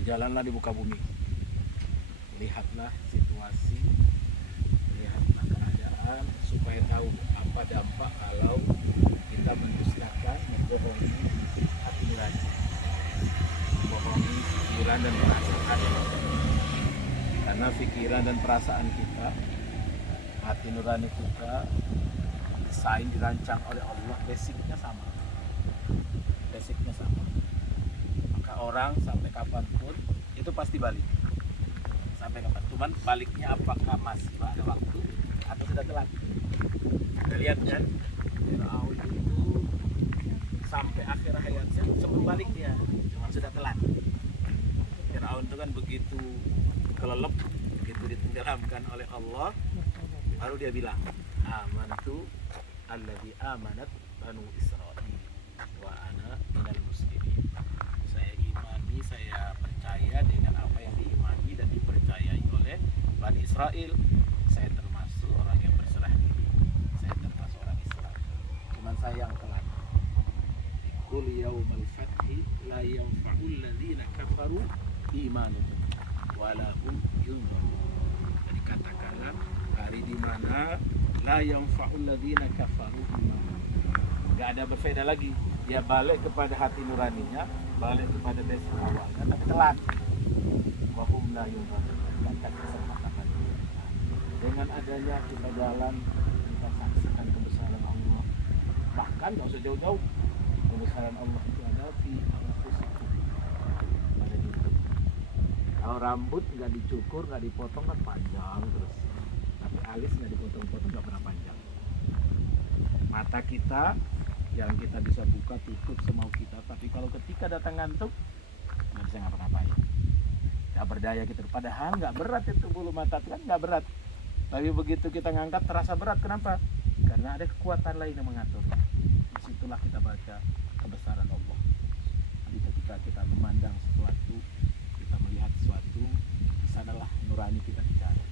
Berjalanlah di muka bumi, lihatlah situasi, lihatlah keadaan, supaya tahu apa dampak kalau kita mendustakan, membohongi hati nurani, membohongi pikiran dan perasaan. Karena pikiran dan perasaan kita, hati nurani kita desain, dirancang oleh Allah, basicnya sama. Maka orang sampai kapanpun itu pasti balik, sampai kapan. Cuman baliknya apakah masih ada waktu atau sudah telat. Kita lihat kan, Fir'aun itu sampai akhir hayatnya sebelum balik dia, cuma sudah telat. Fir'aun itu kan begitu kelelep, begitu ditenggelamkan oleh Allah, baru dia bilang, amantu alladzi amanat banu Israil wa ana minal muslimin. Saya imani, saya percaya dengan apa yang diimani dan dipercayai oleh Bani Israel. Saya termasuk orang yang berserah diri, saya termasuk orang Islam. Cuman saya yang telat. Qul yaumal fathi la yanfa'ul ladzina kafaru imanuhum wa lahum yunzarun. Jadi katakanlah hari di mana la yanfa'ul ladzina kafaru imanuhum. Enggak ada berbeda lagi. Dia balik kepada hati nuraninya, balik kepada basic awalnya, tapi telat. Wa hum la yunzarun. Dengan adanya kita jalan, kita saksikan kebesaran Allah. Bahkan nggak usah jauh-jauh, kebesaran Allah itu ada di anfusikum, pada diri. Kalau rambut nggak dicukur, nggak dipotong kan panjang terus, tapi alis nggak dipotong-potong nggak pernah panjang. Mata kita yang kita bisa buka tutup semau kita, tapi kalau ketika datang ngantuk nggak bisa ngapa-ngapain, nggak berdaya gitu. Padahal nggak berat itu, bulu mata itu kan nggak berat, tapi begitu kita ngangkat terasa berat. Kenapa? Karena ada kekuatan lain yang mengaturnya. Disitulah kita baca kebesaran Allah. Jadi ketika kita memandang sesuatu, kita melihat sesuatu, di sanalah nurani kita bicara,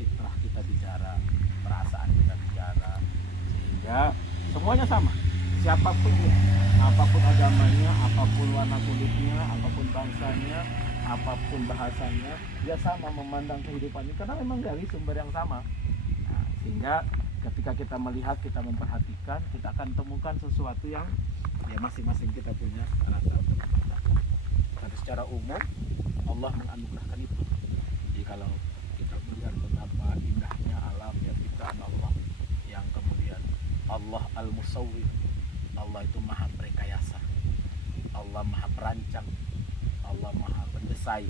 fitrah kita bicara, perasaan kita bicara, sehingga semuanya sama. Siapapun dia, apapun agamanya, apapun warna kulitnya, apapun bangsanya, apapun bahasanya, dia sama memandang kehidupan ini karena memang dari sumber yang sama. Nah, sehingga ketika kita melihat, kita memperhatikan, kita akan temukan sesuatu yang ya masing-masing kita punya rasa. Tapi secara umum Allah menganugerahkan itu. Jadi kalau kita melihat betapa indahnya alam, ya ciptaan Allah, yang kemudian Allah al-musawwir, Allah itu maha merekayasa, Allah maha perancang, Allah maha mendesain.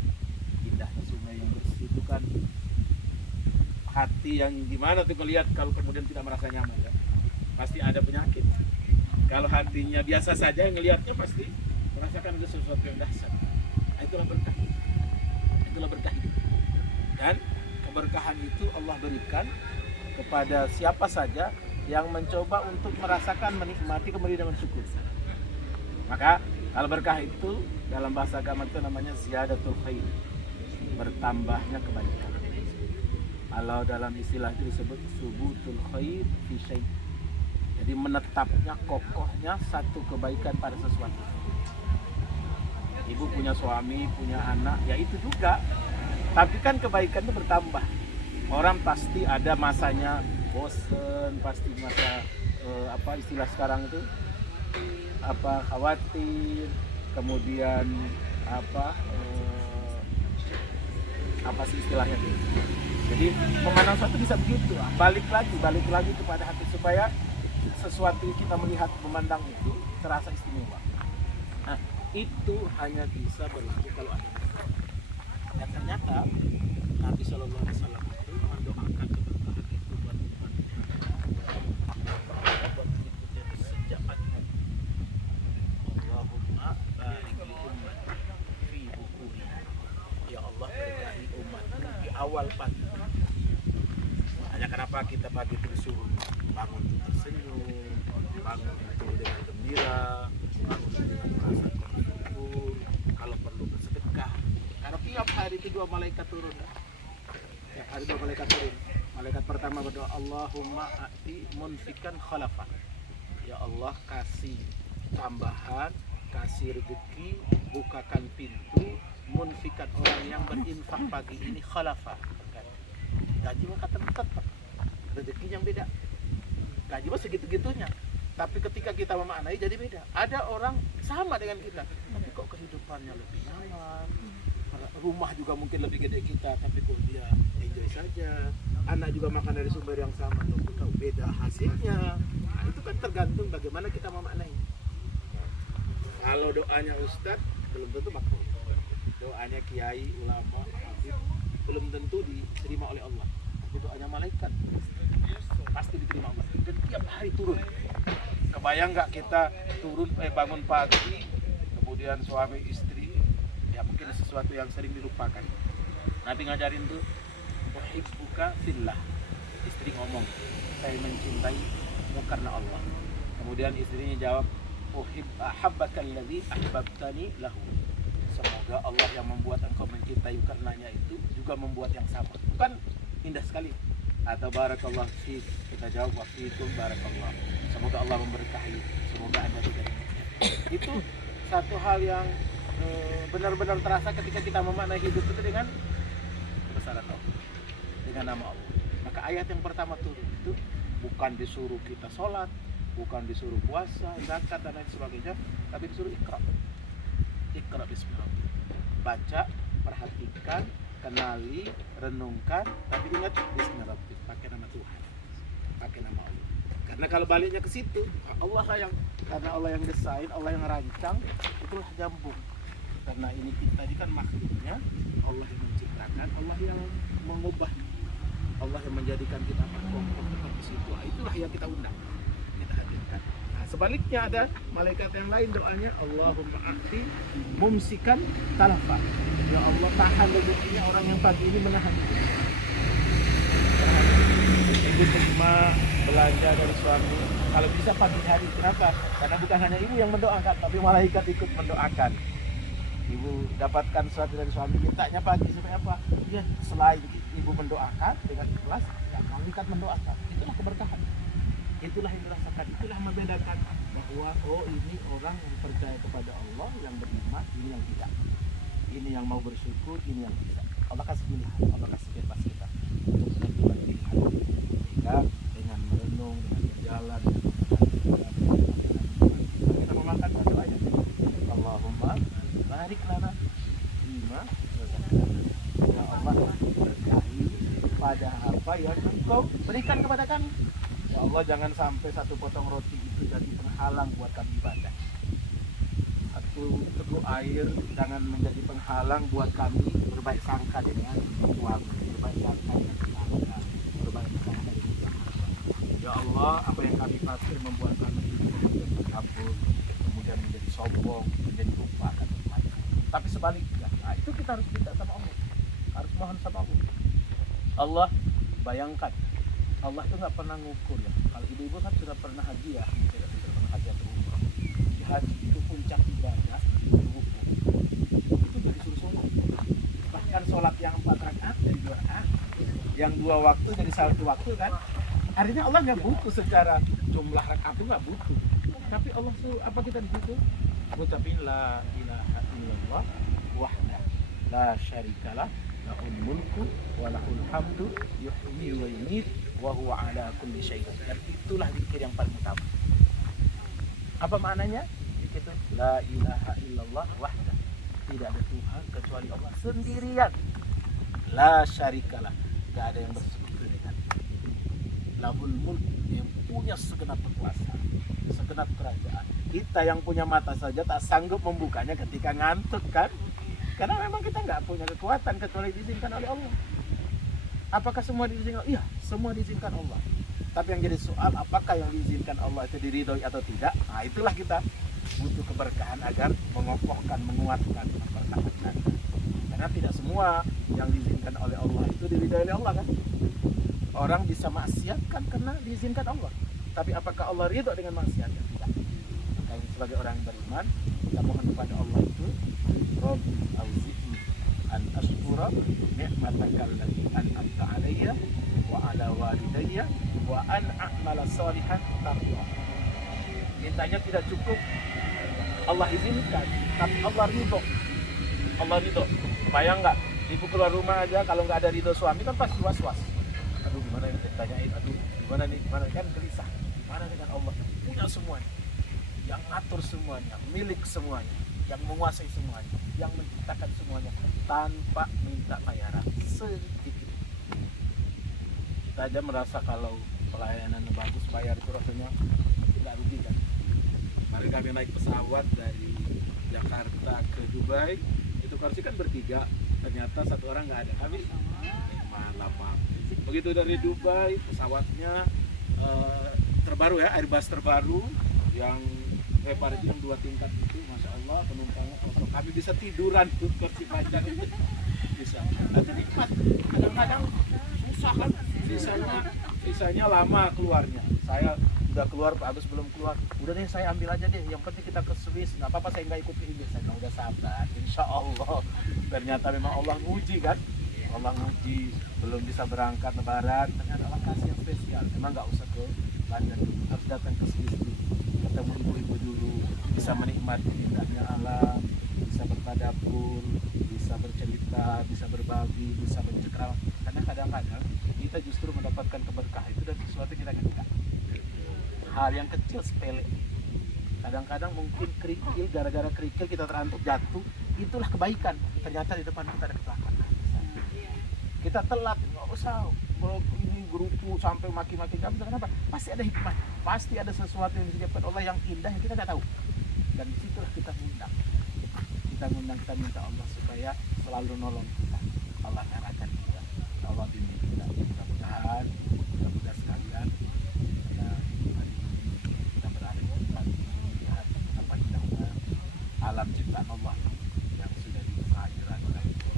Indahnya sungai yang bersih itu kan hati yang gimana tuh ngelihat kalau kemudian tidak merasa nyaman ya, pasti ada penyakit. Kalau hatinya biasa saja, ngelihatnya pasti merasakan ada sesuatu yang dahsyat. Nah, itulah berkah, itulah berkah hidup. Dan keberkahan itu Allah berikan kepada siapa saja yang mencoba untuk merasakan, menikmati, kemudian dengan syukur. Maka kalau berkah itu dalam bahasa agama itu namanya ziyadatul khair, bertambahnya kebaikan. Kalau dalam istilah itu disebut subutul khair fi syai'. Jadi menetapnya, kokohnya satu kebaikan pada sesuatu. Ibu punya suami, punya anak, ya itu juga. Tapi kan kebaikan itu bertambah. Orang pasti ada masanya bosen, pasti masa istilah sekarang itu khawatir, kemudian apa sih istilahnya itu. Jadi memandang sesuatu bisa begitu, balik lagi kepada hati supaya sesuatu yang kita melihat, memandang itu terasa istimewa. Nah, itu hanya bisa berlaku kalau ada masalah. Dan ternyata Nabi Shallallahu Alaihi Wasallam itu mendoakan keberkahan itu buat umatnya, buat berikutnya sejak pagi hari. Allahumma barik li ummati fi bukuri. Ya Allah, berkahi umatmu di awal pagi. Hanya kenapa kita pagi itu disuruh bangun itu tersenyum, bangun itu dengan gembira, bangun itu dengan rasa bersyukur, kalau perlu bersedekah. Karena tiap hari itu dua malaikat turun. Tiap hari dua malaikat turun. Malaikat pertama berdoa, Allahumma a'ti munfikan khalafa. Ya Allah, kasih tambahan kasih rezeki, bukakan pintu, munfikat orang yang berinfak pagi ini khalafa. Gaji mah kata tetap, rezeki yang beda. Gaji mah segitu-gitunya. Tapi ketika kita memaknai jadi beda. Ada orang sama dengan kita, tapi kok kehidupannya lebih nyaman. Rumah juga mungkin lebih gede kita, tapi kok dia enjoy saja. Anak juga makan dari sumber yang sama, tapi kok beda hasilnya. Nah, itu kan tergantung bagaimana kita memaknai. Kalau doanya ustadz belum tentu makbul. Doanya kiai, ulama, habib belum tentu diterima oleh Allah. Tapi doanya malaikat pasti diterima Allah. Dan tiap hari turun. Kebayang nggak kita turun bangun pagi, kemudian suami istri, ya mungkin sesuatu yang sering dilupakan. Nabi ngajarin tuh, uhibbuka fillah. Istri ngomong, saya mencintaimu karena Allah. Kemudian istrinya jawab, ahabbaka alladzi ahbabtani lahu. Semoga Allah yang membuat engkau mencintai karenanya itu juga membuat yang sama. Bukan indah sekali? Atau barakallah fiik, kita jawab wa fiikum barakallah. Semoga Allah memberkahi, semoga Anda juga demikian. Itu satu hal yang benar-benar terasa ketika kita memaknai hidup itu dengan kebesaran Allah, dengan nama Allah. Maka ayat yang pertama turun itu bukan disuruh kita sholat, bukan disuruh puasa, zakat dan lain sebagainya, tapi disuruh ikra. Ikra bismillah. Baca, perhatikan, kenali, renungkan, tapi ingat bismillah, pakai nama Tuhan, pakai nama Allah. Karena kalau baliknya ke situ, Allah lah yang, karena Allah yang desain, Allah yang rancang, itulah jambung. Karena ini kita ini kan makhluknya, Allah yang menciptakan, Allah yang mengubah, Allah yang menjadikan kita pokok seperti situ. Itulah yang kita undang, kita hadirkan. Nah, sebaliknya ada malaikat yang lain doanya, Allahumma a'ti mumsikan talafa. Ya Allah, tahan rezekinya orang yang pagi ini menahan. Ibu terima belanja dari suami, kalau bisa pagi hari. Kenapa? Karena bukan hanya ibu yang mendoakan, tapi malaikat ikut mendoakan. Ibu dapatkan sesuatu dari suami, mintanya pagi supaya apa? Ya, selain ibu mendoakan dengan ikhlas, ya, malaikat mendoakan. Itulah keberkahan. Itulah yang dirasakan, itulah membedakan bahwa oh ini orang yang percaya kepada Allah, yang beriman, ini yang tidak. Ini yang mau bersyukur, ini yang tidak. Allah kasih pilihan, Allah kasih bebas kita untuk menentukan pilihan. Sehingga dengan merenung, dengan berjalan, kita memakan satu ayat. Allahumma barik lana bima razaqtana. Ya Allah, berkahi pada apa yang Engkau berikan kepada kami. Ya Allah, jangan sampai satu potong roti itu jadi penghalang buat kami ibadah. Satu teguk air jangan menjadi penghalang buat kami berbaik sangka dengan suami, berbaik sangka dengan tetangga, berbaik sangka dengan sahabat. Ya Allah, apa yang kami pakai membuat kami menjadi berkabur, kemudian menjadi sombong, menjadi lupa akan Tuhan. Tapi sebaliknya, nah itu kita harus minta sama Allah, harus mohon sama Allah. Allah, bayangkan, Allah itu nggak pernah ngukur ya. Kalau ibu-ibu kan sudah pernah haji ya, sudah pernah haji atau umrah. Di haji itu puncak ibadah, itu jadi suruh sholat. Bahkan sholat yang 4 rakaat dari 2 rakaat, yang 2 waktu dari 1 waktu kan. Artinya Allah nggak butuh secara jumlah rakaat, itu nggak butuh. Tapi Allah suruh apa kita di situ? Ngucapin la ilaha illallah wahdah la syarikalah lahul mulku wa lahul hamdu yuhyi wa yumiit wa huwa ala kulli syai'in. Dan itulah zikir yang paling utama. Apa maknanya? Itu la ilaha illallah wahdah. Tidak ada Tuhan kecuali Allah sendirian. La syarikalah. Tidak ada yang bersekutu dengan. Lahul mulk, yang punya segenap kekuasaan, segenap kerajaan. Kita yang punya mata saja tak sanggup membukanya ketika ngantuk kan? Karena memang kita nggak punya kekuatan kecuali diizinkan oleh Allah. Apakah semua diizinkan? Iya, semua diizinkan Allah. Tapi yang jadi soal, apakah yang diizinkan Allah itu diridhoi atau tidak? Nah, itulah kita butuh keberkahan agar mengokohkan, menguatkan, mempertahankan. Karena tidak semua yang diizinkan oleh Allah itu diridhoi oleh Allah kan? Orang bisa maksiat kan karena diizinkan Allah. Tapi apakah Allah ridho dengan maksiatnya? Tidak. Makanya sebagai orang beriman, kita mohon kepada Allah itu, Rabbi auzi'ni an ashkura ni'mataka allati an'amta 'alayya wa 'ala walidayya wa an a'mala shalihan tarda. Mintanya tidak cukup Allah izinkan, tapi Allah ridho. Allah ridho. Bayang nggak, ibu keluar rumah aja kalau nggak ada ridho suami kan pasti was-was. Aduh gimana yang ditanyain, aduh gimana nih, gimana kan gelisah. Mana dengan Allah yang punya semuanya, yang ngatur semuanya, milik semuanya, yang menguasai semuanya, yang menciptakan semuanya tanpa minta bayaran sedikit. Kita aja merasa kalau pelayanan bagus bayar itu rasanya tidak rugi kan. Kemarin kami naik pesawat dari Jakarta ke Dubai, itu kursi kan bertiga, ternyata satu orang nggak ada. Kami nikmat lapang. Begitu dari Dubai pesawatnya terbaru ya, Airbus terbaru yang lebar itu yang 2 tingkat itu, masya Allah penumpangnya kosong. Kami bisa tiduran tuh kursi panjang itu bisa. Tapi nikmat. Kadang-kadang susah kan, visanya lama keluarnya. Saya udah keluar, Pak Agus belum keluar. Udah deh saya ambil aja deh. Yang penting kita ke Swiss. Nggak apa-apa saya nggak ikut ke Inggris. Saya udah sabar. Insya Allah. Ternyata memang Allah nguji kan. Allah nguji. Belum bisa berangkat lebaran. Ternyata Allah kasih yang spesial. Memang nggak usah ke London. Harus datang ke Swiss dulu. Ketemu ibu-ibu dulu. Bisa menikmati indahnya alam. Bisa bertadabur. Bisa bercerita. Bisa berbagi. Bisa bercengkrama. Karena kadang-kadang kita justru mendapatkan keberkahan itu dari sesuatu yang kita nggak. Hal yang kecil sepele. Kadang-kadang mungkin kerikil, gara-gara kerikil kita terantuk jatuh, itulah kebaikan. Ternyata di depan kita ada kecelakaan. Kita telat, nggak usah ini gerupu sampai maki-maki kami. Kenapa? Pasti ada hikmah, pasti ada sesuatu yang disediakan Allah yang indah yang kita nggak tahu. Dan disitulah kita ngundang. Kita minta Allah supaya selalu nolong kita. Allah arahkan kita, Allah bimbing kita. Mudah-mudahan sekalian. Alam ciptaan Allah yang sudah disajikan.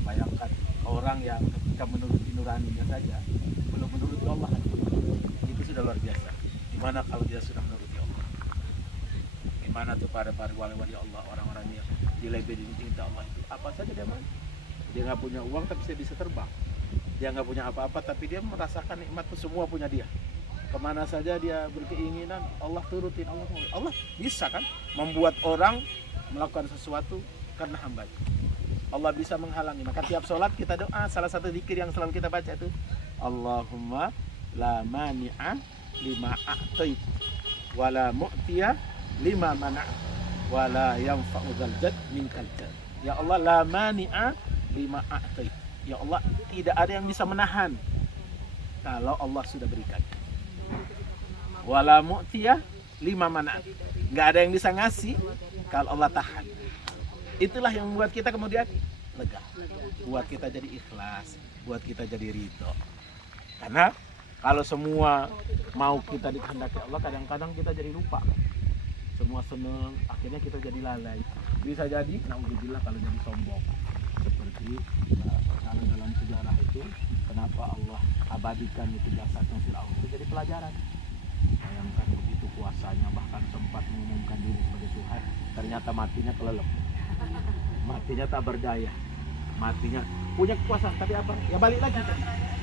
Bayangkan orang yang ketika menuruti nuraninya saja belum menuruti Allah, itu sudah luar biasa. Gimana kalau dia sudah menuruti Allah? Gimana tuh para wali-wali Allah, orang-orang yang dilebeli cinta Allah itu? Apa saja dia mau? Dia nggak punya uang tapi dia bisa terbang. Dia nggak punya apa-apa tapi dia merasakan nikmat itu semua punya dia. Kemana saja dia berkeinginan, Allah turutin, Allah bisa kan membuat orang melakukan sesuatu karena hamba. Allah bisa menghalangi. Maka tiap sholat kita doa, salah satu zikir yang selalu kita baca itu Allahumma la mani'a lima a'tait wa la mu'tiya lima mana' wa la yanfa'u dzal jad minkal jad. Ya Allah, la mani'a lima a'tait. Ya Allah, tidak ada yang bisa menahan kalau Allah sudah berikan. Wa la mu'tiya lima mana'. Enggak ada yang bisa ngasih kalau Allah tahan. Itulah yang membuat kita kemudian lega, buat kita jadi ikhlas, buat kita jadi ridho. Karena kalau semua mau kita dikehendaki Allah, kadang-kadang kita jadi lupa. Semua seneng, akhirnya kita jadi lalai. Bisa jadi, naudzubillah kalau jadi sombong. Seperti kalau dalam sejarah itu, kenapa Allah abadikan itu jasadnya Firaun itu jadi pelajaran. Bayangkan begitu kuasanya, bahkan sempat mengumumkan diri sebagai Tuhan, ternyata matinya kelelep, matinya tak berdaya, matinya punya kekuasaan tapi apa? Ya balik lagi.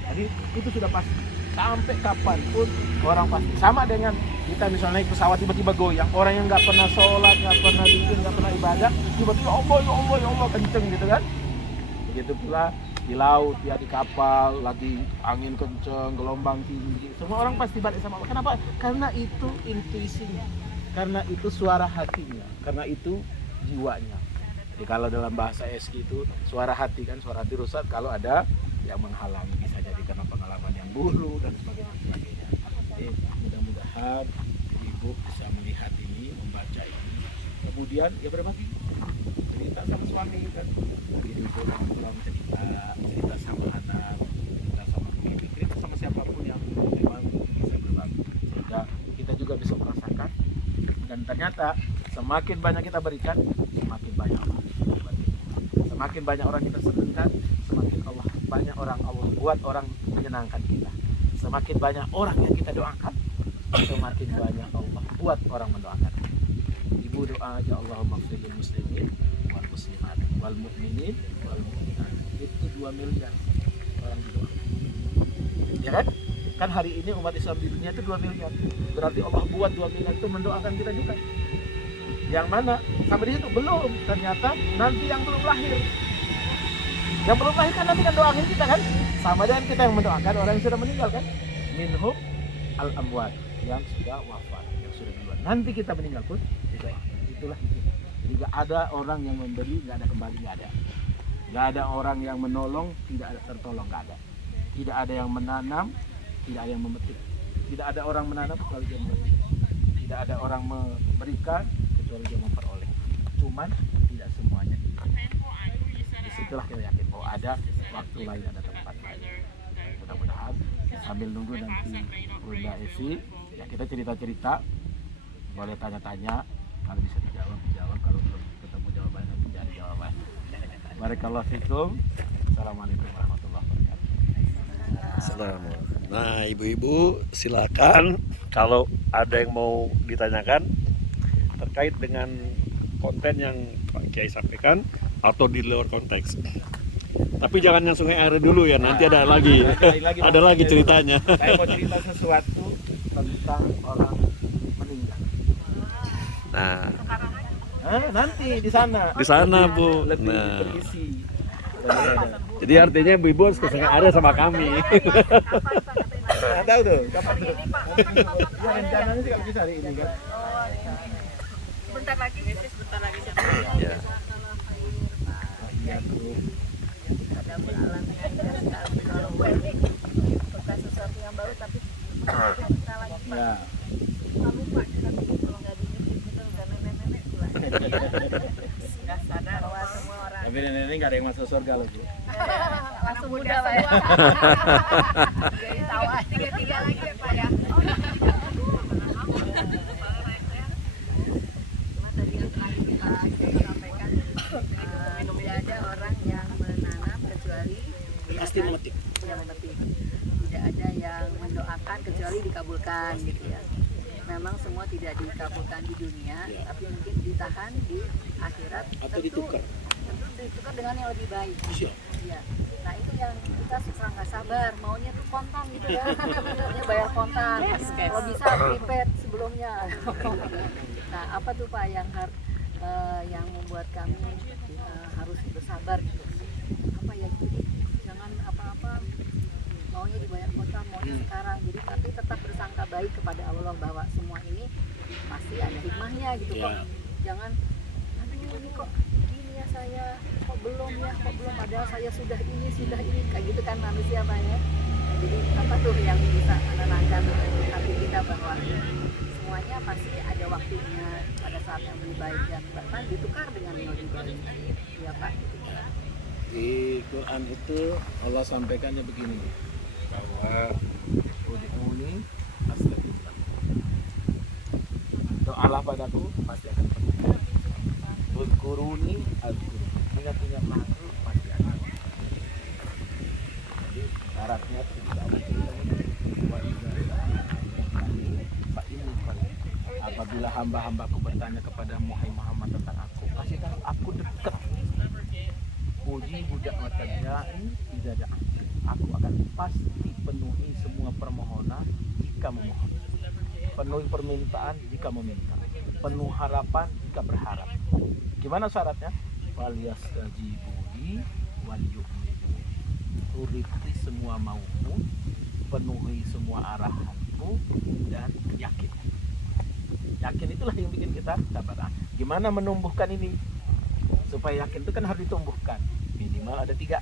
Jadi itu sudah pasti. Sampai kapanpun orang pasti. Sama dengan kita misalnya naik pesawat tiba-tiba goyang, orang yang nggak pernah sholat, nggak pernah zikir, nggak pernah ibadah, tiba-tiba ya Allah kenceng gitu kan. Begitu pula di laut, ya di kapal, lagi angin kenceng, gelombang tinggi, semua orang pasti balik sama Allah. Kenapa? Karena itu intuisinya, karena itu suara hatinya, karena itu jiwanya. Jadi kalau dalam bahasa eski itu suara hati kan, suara hati rusak kalau ada yang menghalangi, bisa jadi karena pengalaman yang buruk dan sebagainya. Jadi mudah-mudahan ibu bisa melihat ini, membaca ini, kemudian ya berbagi, cerita sama suami kan. Jadi itu pulang cerita sama anak, cerita sama ibu, cerita sama siapapun yang memang bisa berbagi, sehingga kita juga bisa merasakan. Dan ternyata semakin banyak kita berikan, semakin banyak Allah. Semakin banyak orang kita senangkan, semakin banyak orang Allah buat orang menyenangkan kita. Semakin banyak orang yang kita doakan, semakin banyak Allah buat orang mendoakan. Ibu doa aja, Allahumma ighfir lil muslimin wal muslimat wal mu'minin wal mu'minat. Itu 2 miliar orang berdoa. Ya kan? Kan hari ini umat Islam di dunia itu 2 miliar. Berarti Allah buat 2 miliar itu mendoakan kita juga. Yang mana? Sampai di situ belum. Ternyata nanti yang belum lahir. Yang belum lahir kan nanti kan doain kita kan. Sama dengan kita yang mendoakan orang yang sudah meninggal kan. Minhum al-amwat, yang sudah wafat, yang sudah duluan. Nanti kita meninggal pun itulah itu. Jadi gak ada orang yang memberi, gak ada kembali, gak ada. Gak ada orang yang menolong, tidak ada tertolong, gak ada. Tidak ada yang menanam, tidak ada yang memetik. Tidak ada orang menanam kecuali dia memetik. Tidak ada orang memberikan kecuali dia memperoleh. Cuman tidak semuanya. Disitulah kita yakin bahwa ada waktu lain, ada tempat lain. Mudah-mudahan sambil nunggu nanti Bunda Evi, ya kita cerita-cerita, boleh tanya-tanya, kalau bisa dijawab, kalau belum ketemu jawabannya nanti cari jawaban. Barakallahu fikum. Assalamualaikum warahmatullahi wabarakatuh. Assalamualaikum. Nah, ibu-ibu silakan kalau ada yang mau ditanyakan terkait dengan konten yang Pak Kiai sampaikan atau di luar konteks. Tapi jangan yang Sungai Are dulu ya, nanti ada lagi. Ada lagi ceritanya. Saya mau cerita sesuatu tentang orang meninggal. Nah, nanti di sana. di sana Bu. Lebih Nah, berisi. jadi artinya ibu-ibu harus ke Sungai Are sama kami. Nggak tahu tuh, kapan tuh? Ya rencananya sih kalau bisa hari ini kan. Bentar lagi, sebentar lagi. Ya. Iya tuh. Kalau bukan sesuatu yang baru tapi kita lagi Ya. lupa kalau nggak diingetin betul karena nenek tua sudah sadar bahwa semua orang Tapi nenek nggak ada yang masuk surga loh. langsung muda lah ya. Jadi tahu tiga lagi ya Pak ya. Cuma tadi yang Pak Kiai sampaikan tidak ada orang yang menanam kecuali Pasti memetik. yang memetik. Tidak ada yang mendoakan kecuali dikabulkan gitu ya. Memang semua tidak dikabulkan di dunia, tapi mungkin ditahan di akhirat. Atau ditukar. Tentu ditukar dengan yang lebih baik. Iya. Ya. Nah itu yang kita suka nggak sabar, maunya tuh kontan gitu ya, maunya bayar kontan. Kalau bisa prepaid sebelumnya. Nah apa tuh Pak yang membuat kami harus bersabar gitu? Apa ya? Jadi jangan apa-apa maunya dibayar kontan, maunya sekarang. Jadi tapi tetap bersangka baik kepada Allah bahwa semua ini pasti ada hikmahnya gitu kok. Jangan aduh ini kok gini ya saya, kok belum padahal saya sudah ini kayak gitu kan manusia Pak ya. Nah, jadi apa tuh yang bisa menenangkan hati kita bahwa semuanya pasti ada waktunya pada saat yang lebih baik dan bahkan ditukar dengan yang lebih baik. Iya Pak. Di Quran itu Allah sampaikannya begini, bahwa ud'uni astajib lakum. Doalah padaku pasti akan terkabul. Udhkuruni adzkurkum. Ingat-ingat aku pasti akan. Jadi syaratnya tidak ada apabila hamba-hambaku bertanya kepada Muhammad tentang aku, kasih tahu aku dekat. Puji budak matajai tidak ada. Aku akan pasti penuhi semua permohonan jika memohon, penuhi permintaan jika meminta, penuh harapan jika berharap. Gimana syaratnya? Waliyastajibuli wal yu'minu. Turuti semua maumu, penuhi semua arahanmu dan yakin. Yakin itulah yang bikin kita sabar. Gimana menumbuhkan ini? Supaya yakin itu kan harus ditumbuhkan. Minimal ada 3.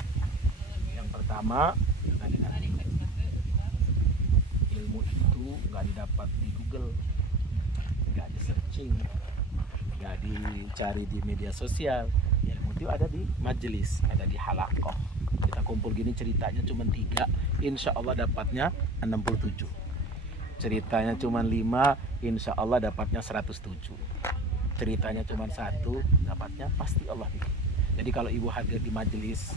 Yang pertama, ilmu itu nggak didapat di Google, nggak di searching, nggak dicari di media sosial. Ilmu itu ada di majelis, ada di halakoh. Kita kumpul gini ceritanya cuma 3, insya Allah dapatnya 67. Ceritanya cuma 5, insya Allah dapatnya 107. Ceritanya cuma 1, dapatnya pasti Allah bikin. Jadi kalau ibu hadir di majelis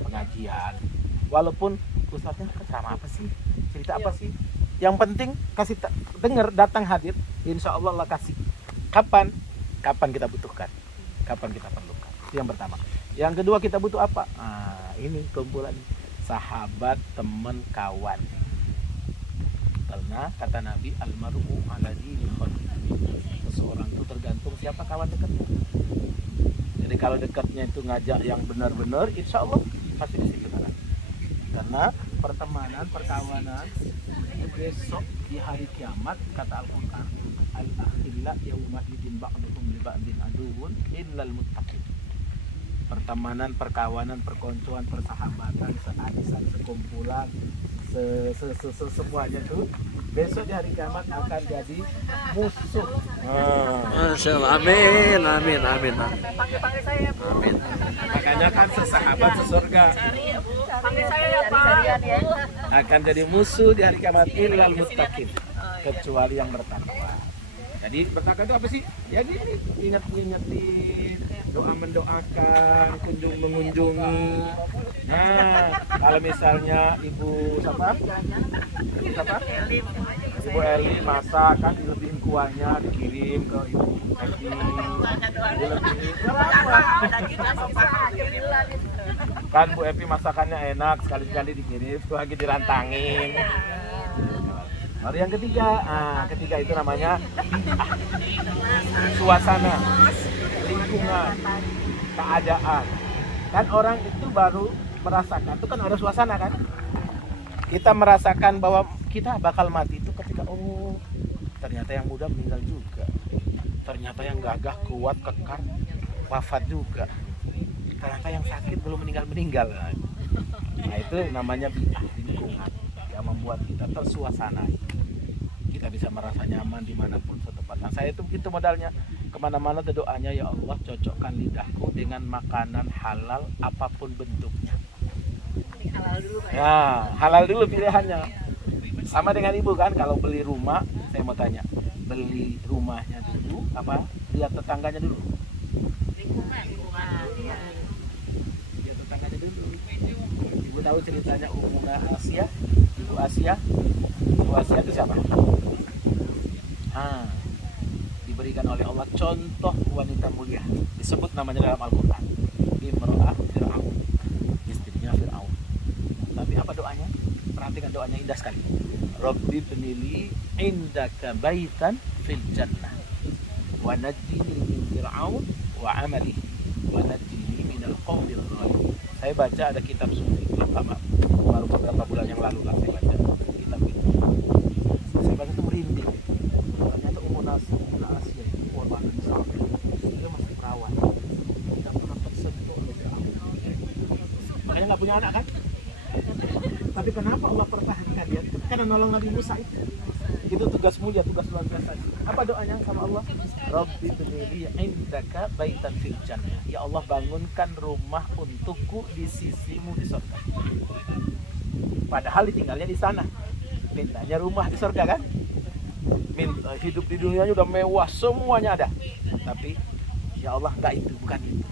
pengajian, walaupun ustadznya ceramah apa sih, cerita apa sih, yang penting kasih dengar, datang hadir, insya Allah Allah kasih. Kapan kita butuhkan, kapan kita perlukan. Itu yang pertama. Yang kedua, kita butuh apa? Ini kumpulan sahabat, teman, kawan. Karena kata Nabi, almaru ala dini khalil. Seseorang itu tergantung siapa kawan dekatnya. Jadi kalau dekatnya itu ngajak yang benar-benar, insya Allah pasti di situ kan. Karena pertemanan, perkawanan besok di hari kiamat, kata Al-Quran, al-akhilla yauma idzin ba'duhum li ba'din aduwwun illal muttaqin. Pertemanan, perkawanan, perkoncoan, persahabatan, searisan, sekumpulan, semuanya tuh besok di hari kiamat akan jadi musuh. Masya Allah. Amin, amin, amin. Panggil saya ya, Bu. Amin. Makanya kan sesahabat sesurga Panggil saya ya, Pak. Ya. akan jadi musuh di hari kiamat illal muttaqin, kecuali yang bertakwa. Jadi bertakwa itu apa sih? Jadi ingat-ingatin, doa mendoakan, kunjung mengunjungi. Nah, kalau misalnya Ibu siapa? Ibu Eli masak kan dilebihin kuahnya, dikirim ke Ibu Eki. Dilebihin. Kan Bu Epi masakannya enak, sekali-sekali dikirim, tuh lagi dirantangin. Lalu yang ketiga, ketiga itu namanya suasana, lingkungan, keadaan. Kan orang itu baru merasakan, itu kan ada suasana kan. Kita merasakan bahwa kita bakal mati itu ketika ternyata yang muda meninggal juga. Ternyata yang gagah, kuat, kekar, wafat juga. Ternyata yang sakit belum meninggal. Nah itu namanya bi'ah, lingkungan yang membuat kita tersuasana. Kita bisa merasa nyaman dimanapun setempat. Nah saya itu begitu modalnya, kemana-mana doanya, ya Allah cocokkan lidahku dengan makanan halal apapun bentuknya. Halal dulu, Pak. Ya halal dulu pilihannya. Sama dengan Ibu kan, kalau beli rumah, saya mau tanya, beli rumahnya dulu apa lihat tetangganya dulu? Lingkungan. Iya. Lihat tetangganya dulu. Ibu tahu ceritanya Ummuna Asia, Ibu Asia. Ibu Asia itu siapa? Diberikan oleh Allah contoh wanita mulia, disebut namanya dalam Al-Quran, Imra'ah Fir'aun, istrinya Fir'aun. Tapi apa doanya? Perhatikan doanya, indah sekali. Rabbi bnili indaka baitan fil jannah wa najjini min Fir'aun wa amalihi wa najjini minal qawmil zalimin. Saya baca ada kitab sufi lama, baru beberapa bulan yang lalu lah saya baca kitab itu. Saya baca itu merinding. Ternyata Ummuna Asia itu korban sampai dia masih perawan, tidak pernah tersentuh oleh Fir'aun. Makanya nggak punya anak kan? Tapi kenapa Allah pertahankan dia? Karena nolong Nabi Musa itu tugas mulia, tugas luar biasa. Apa doanya sama Allah? Rabbi bnili indaka baitan fil jannah. Ya Allah bangunkan rumah untukku di sisimu di surga. Padahal ditinggalnya di sana. Mintanya rumah di surga kan? Hidup di dunianya udah mewah, semuanya ada. Tapi ya Allah enggak itu, bukan itu.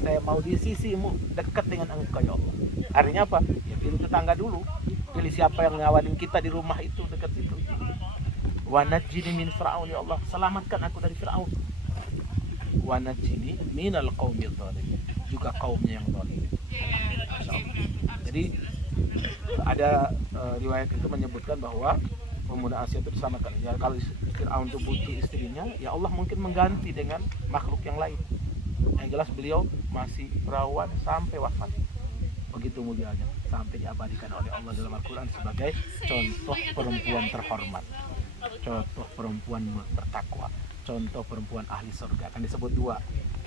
Saya mau di sisimu, dekat dengan engkau ya Allah. Artinya apa? Ya pilih tetangga dulu. Pilih siapa yang ngawalin kita di rumah itu, dekat situ. Wa najjini min Fir'aun, ya Allah, selamatkan aku dari Fir'aun. Wa najjini minal qaumil zalimin, juga kaumnya yang zalim. Jadi ada riwayat itu menyebutkan bahwa pemuda Asia itu diselamatkan. Ya kalau Fir'aun itu butuh istrinya, ya Allah mungkin mengganti dengan makhluk yang lain. Yang jelas beliau masih perawan sampai wafat. Begitu mulianya, sampai diabadikan oleh Allah dalam Al-Quran sebagai contoh perempuan terhormat, contoh perempuan bertakwa, contoh perempuan ahli surga. Kan disebut dua,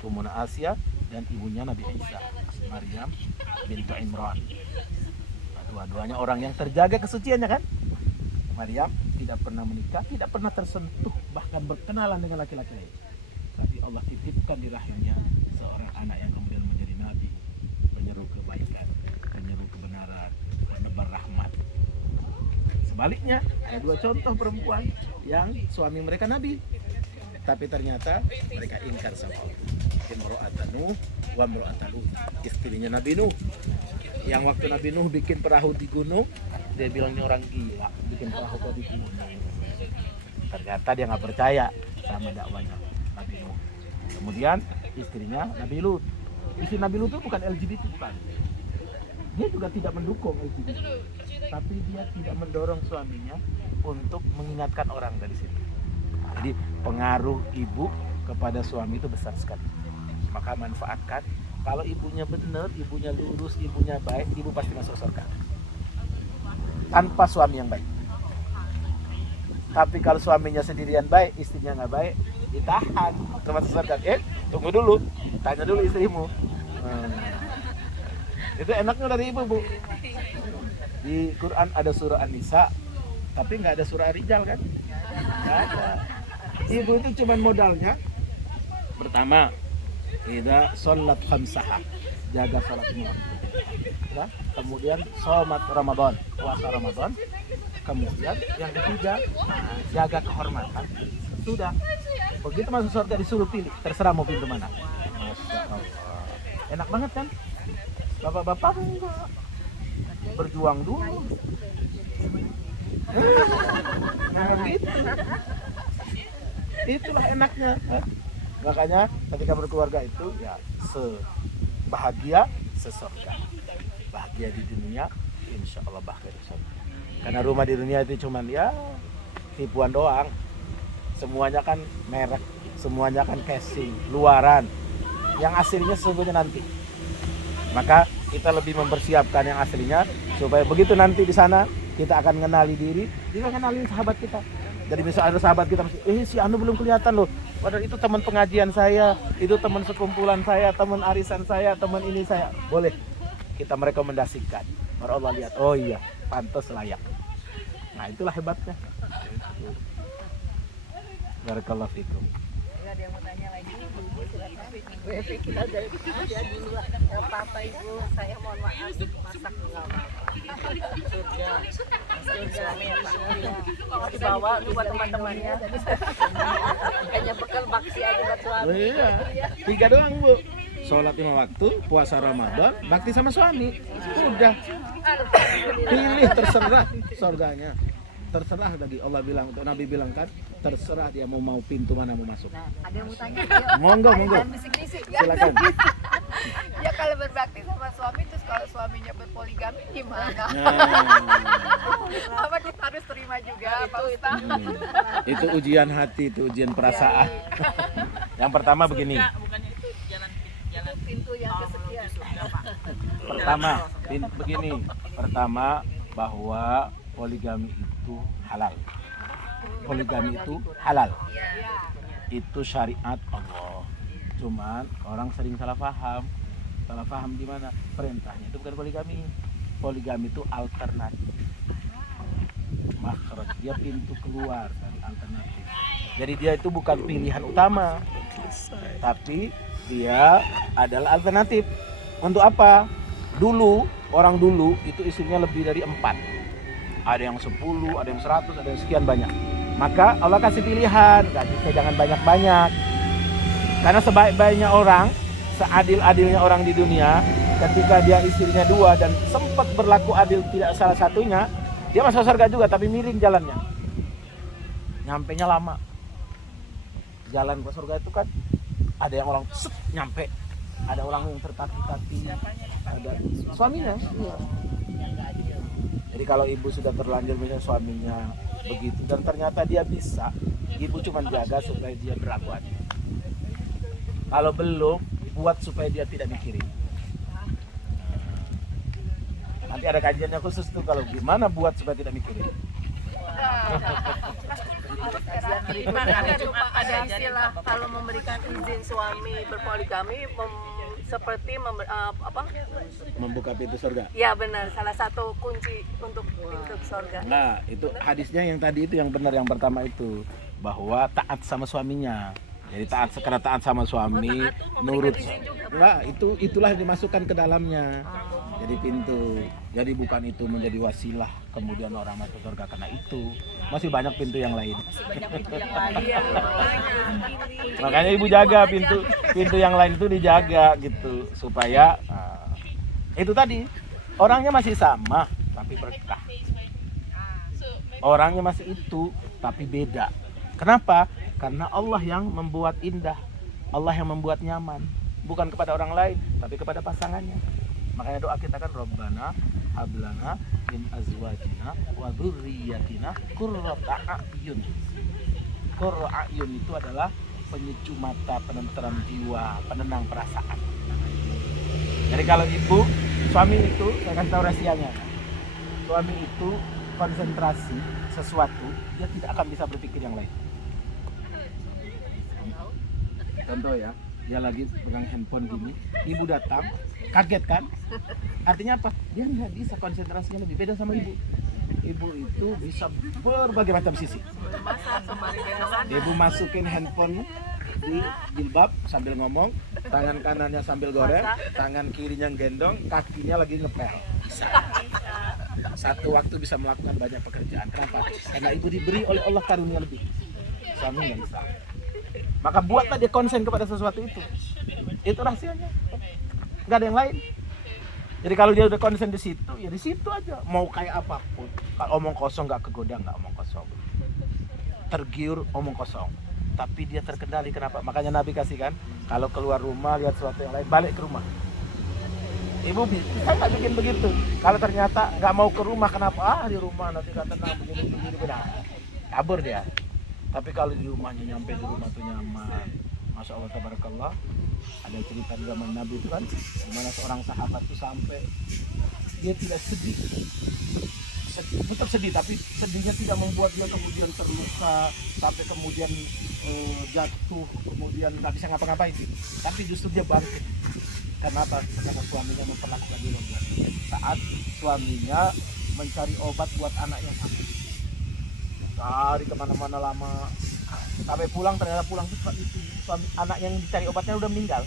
Ummuna Asia dan ibunya Nabi Isa, Maryam bintu Imran. Nah, dua-duanya orang yang terjaga kesuciannya kan. Maryam tidak pernah menikah, tidak pernah tersentuh, bahkan berkenalan dengan laki-laki lain. Tapi Allah titipkan di rahimnya seorang anak yang kemudian menjadi nabi, menyeru kebaikan, menyeru kebenaran, menebar rahmat. Sebaliknya, ada dua contoh perempuan yang suami mereka nabi, tapi ternyata mereka ingkar sama Allah. Imra'atan Nuh wa imra'atan Lut, istrinya Nabi Nuh. Yang waktu Nabi Nuh bikin perahu di gunung, dia bilang ini orang gila, bikin perahu kok di gunung. Ternyata dia nggak percaya sama dakwanya Nabi Nuh. Kemudian istrinya Nabi Lut. Istri Nabi Lut itu bukan LGBT, bukan. Dia juga tidak mendukung LGBT, tapi dia tidak mendorong suaminya untuk mengingatkan orang dari situ. Jadi pengaruh ibu kepada suami itu besar sekali. Maka manfaatkan. Kalau ibunya benar, ibunya lurus, ibunya baik, ibu pasti masuk surga. Tanpa suami yang baik. Tapi kalau suaminya sendirian baik, istrinya nggak baik, ditahan sama surga. Tunggu dulu, tanya dulu istrimu. Itu enaknya dari ibu, Bu. Di Quran ada surah An-Nisa, tapi nggak ada surah Ar-Rijal kan? Nggak ada. Ibu itu cuma modalnya. Pertama, idza shollat khamsaha, jaga salat lima waktu. Ya, kemudian sholat Ramadan, puasa Ramadan. Kemudian yang ketiga, jaga kehormatan. Sudah. Begitu masuk surga disuruh pilih, terserah mau pintu mana. Masya Allah. Enak banget kan? Bapak-bapak berjuang dulu. Nah gitu. Itulah enaknya. Makanya ketika berkeluarga itu ya sebahagia sesurga. Bahagia di dunia, insya Allah bahagia di surga. Karena rumah di dunia itu cuman ya tipuan doang. Semuanya kan merek, semuanya kan casing, luaran. Yang aslinya sesungguhnya nanti. Maka kita lebih mempersiapkan yang aslinya supaya begitu nanti di sana kita akan mengenali diri, kita kenalin sahabat kita. Jadi misalnya ada sahabat kita masih, si Anu belum kelihatan loh. Padahal itu teman pengajian saya, itu teman sekumpulan saya, teman arisan saya, teman ini saya. Boleh kita merekomendasikan. Baru Allah lihat, oh iya, pantas layak. Nah itulah hebatnya. Barakallahu fikum. Ada yang mau tanya lagi, Ibu silakan. Bu Evi, kita dari aja dulu lah. Apa Ibu, saya mohon maaf masak enggak apa-apa. Surga ya Pak. Mau dibawa lu buat teman-temannya. Kayaknya bekal baksi aja buat suami. Iya, 3 doang Bu. Sholat 5 waktu, puasa Ramadan, bakti sama suami. Udah. Pilih terserah surganya. Terserah tadi Allah bilang, Nabi bilang kan, terserah dia mau pintu mana mau masuk. Nah, ada yang mau tanya? Monggo. Jangan bisik-bisik ya. Silakan. Ya kalau berbakti sama suami, terus kalau suaminya berpoligami gimana? Apa kita harus terima juga, Pak Ustaz? Itu ujian hati, itu ujian perasaan. Yang pertama begini. Pintu yang kesekian. Pertama bahwa poligami itu halal. Poligami itu halal. Itu syariat Allah. Cuman orang sering salah paham. Salah paham di mana? Perintahnya itu bukan poligami. Poligami itu alternatif. Makhraj, dia pintu keluar dari alternatif. Jadi dia itu bukan pilihan utama. Tapi dia adalah alternatif. Untuk apa? Orang dulu itu istrinya lebih dari 4. Ada yang 10, ada yang 100, ada yang sekian banyak. Maka Allah kasih pilihan, jangan banyak-banyak. Karena sebaik-baiknya orang, seadil-adilnya orang di dunia, ketika dia istrinya 2 dan sempat berlaku adil tidak salah satunya, dia masuk surga juga tapi miring jalannya. Nyampenya lama. Jalan ke surga itu kan ada yang orang nyampe, ada orang yang tertati-tati, ada suaminya. Iya. Jadi kalau ibu sudah terlanjur misalnya suaminya begitu dan ternyata dia bisa, ibu cuma jaga supaya dia berlaku adil. Kalau belum, buat supaya dia tidak mikirin. Nanti ada kajiannya khusus tuh kalau gimana buat supaya tidak mikirin. Ada istilah kalau memberikan izin suami berpoligami seperti Membuka pintu surga. ya benar, salah satu kunci untuk pintu surga. Nah, itu hadisnya yang tadi itu yang benar, yang pertama itu bahwa taat sama suaminya. Jadi karena taat sama suami, nurut. Enggak, itulah yang dimasukkan ke dalamnya. Jadi pintu. Jadi bukan itu menjadi wasilah kemudian orang masuk surga karena itu. Masih banyak pintu yang lain. Makanya ibu jaga pintu yang lain itu dijaga gitu supaya itu tadi orangnya masih sama tapi berkah. Orangnya masih itu tapi beda. Kenapa? Karena Allah yang membuat indah, Allah yang membuat nyaman, bukan kepada orang lain tapi kepada pasangannya. Makanya doa kita kan Rabbana hablana min azwajina wa dzurriyyatina qurrata a'yun. Qurratu a'yun itu adalah penyejuk mata, penenteram jiwa, penenang perasaan. Jadi kalau ibu, suami itu, saya kasih tahu rahasianya. Suami itu konsentrasi sesuatu, dia tidak akan bisa berpikir yang lain. Contoh ya, dia lagi pegang handphone gini, ibu datang, kaget kan? Artinya apa? Dia nggak bisa konsentrasinya lebih beda sama ibu. Ibu itu bisa berbagai macam sisi. Ibu masukin handphone di jilbab sambil ngomong, tangan kanannya sambil goreng, tangan kirinya gendong, kakinya lagi ngepel. Bisa. Satu waktu bisa melakukan banyak pekerjaan. Kenapa? Karena ibu diberi oleh Allah karunia lebih. Suami nggak bisa. Maka buatlah dia konsen kepada sesuatu itu. Itu rahasianya. Nggak ada yang lain. Jadi kalau dia udah konsen di situ, ya di situ aja. Mau kayak apapun. Kalau omong kosong nggak kegoda, nggak omong kosong. Tergiur omong kosong. Tapi dia terkendali. Kenapa? Makanya Nabi kasih kan, kalau keluar rumah lihat sesuatu yang lain, balik ke rumah. Ibu bisa nggak bikin begitu? Kalau ternyata nggak mau ke rumah, kenapa? Di rumah nanti nggak tenang begini benar. Kabur dia. Tapi kalau di rumahnya, nyampe di rumah tuh nyaman. Masya Allah, tabarakallah. Ada cerita di zaman Nabi itu kan, dimana seorang sahabat tuh sampai dia tidak sedih, tetap sedih, tapi sedihnya tidak membuat dia kemudian terluka, sampai kemudian jatuh, kemudian nggak bisa ngapa-ngapain. Tapi justru dia bangkit. Kenapa? Karena suaminya memperlakukan dia luar biasa. Saat suaminya mencari obat buat anaknya sakit, cari kemana-mana lama, sampai pulang ternyata pulang itu suami anak yang dicari obatnya udah meninggal.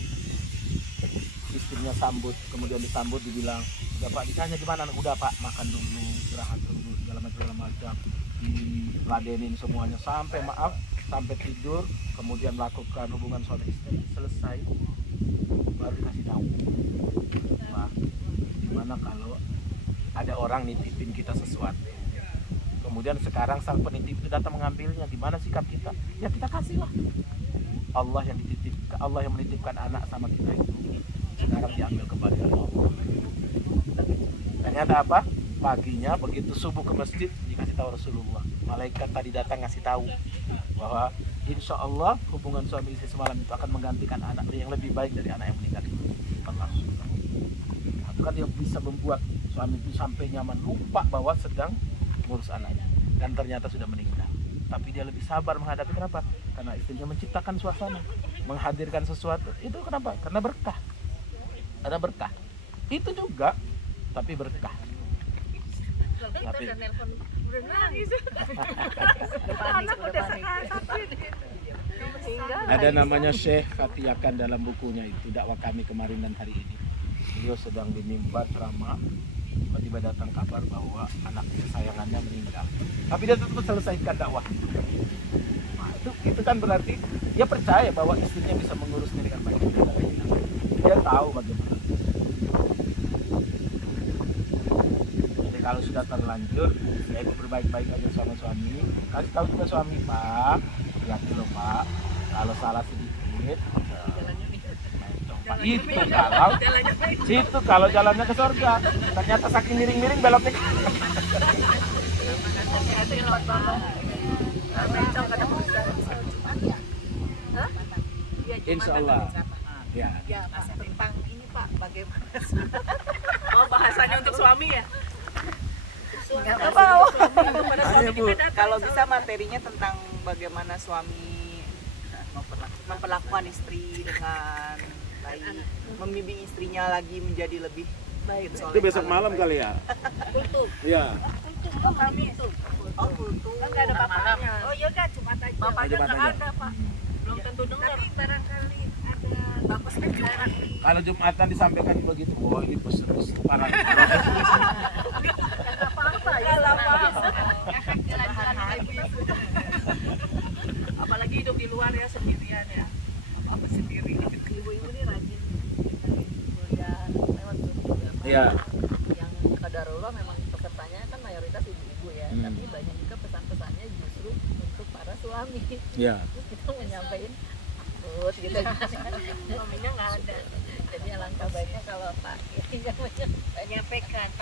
Istrinya sambut, kemudian disambut, dibilang, udah Pak, ditanya gimana? Udah Pak, makan dulu, istirahat dulu, segala macam, diladenin semuanya sampai sampai tidur, kemudian melakukan hubungan suami istri, selesai, baru kasih tahu, Pak, gimana kalau ada orang nitipin kita sesuatu? Kemudian sekarang sang penitip itu datang mengambilnya, gimana sikap kita? Ya kita kasihlah. Allah yang menitipkan anak sama kita itu sekarang diambil kembali oleh Allah. Ternyata apa? Paginya begitu subuh ke masjid dikasih tahu Rasulullah. Malaikat tadi datang ngasih tahu bahwa insya Allah hubungan suami istri semalam itu akan menggantikan anak yang lebih baik dari anak yang meninggal itu. Itu kan dia bisa membuat suami itu sampai nyaman, lupa bahwa sedang ngurus anaknya dan ternyata sudah meninggal. Tapi dia lebih sabar menghadapi. Kenapa? Karena istrinya menciptakan suasana, menghadirkan sesuatu. Itu kenapa? Karena berkah. Ada berkah. Itu juga, tapi berkah. Tapi ada namanya Syekh Fatiakan dalam bukunya itu dakwah kami kemarin dan hari ini. Beliau sedang di mimbar ceramah, tiba-tiba datang kabar bahwa anak kesayangannya meninggal. Tapi dia tetap selesaikan dakwah. Nah, itu kan berarti dia percaya bahwa istrinya bisa mengurusnya dengan baik. Dia tahu bagaimana. Jadi kalau sudah terlanjur, ya ibu berbaik-baik aja sama suami. Kasih tahu juga suami, Pak, hati-hati loh Pak, kalau salah sedikit. Itu kalau jalannya ke surga, ternyata saking miring-miring beloknya. Insya Allah. Ya. Ya, tentang ini Pak, bagaimana? Oh, bahasanya untuk suami ya? Kalau bisa materinya tentang bagaimana suami memperlakukan istri dengan baik, membimbing istrinya lagi menjadi lebih baik. Itu besok malam kali ya? Kultum. Iya. Oh, kultum. Kan nggak ada bapaknya. Oh iya udah, Jumat aja. Bapaknya nggak ada Pak. Belum tentu dengar. Tapi barangkali ada bapak sekali. Kalau Jumatan disampaikan begitu, wah ini peserus parah. Apa-apa ya? Apa-apa. Apalagi hidup di luar ya sendirian ya. Apa sendiri? Ibu-ibu ini rajin kuliah lewat Zoom juga, Pak. Iya. Yang qadarullah memang pesertanya kan mayoritas ibu-ibu ya, tapi banyak juga pesan-pesannya justru untuk para suami. Iya. Terus kita menyampaikan takut gitu kan. Suaminya nggak ada. Jadi alangkah baiknya kalau Pak ini yang menyampaikan.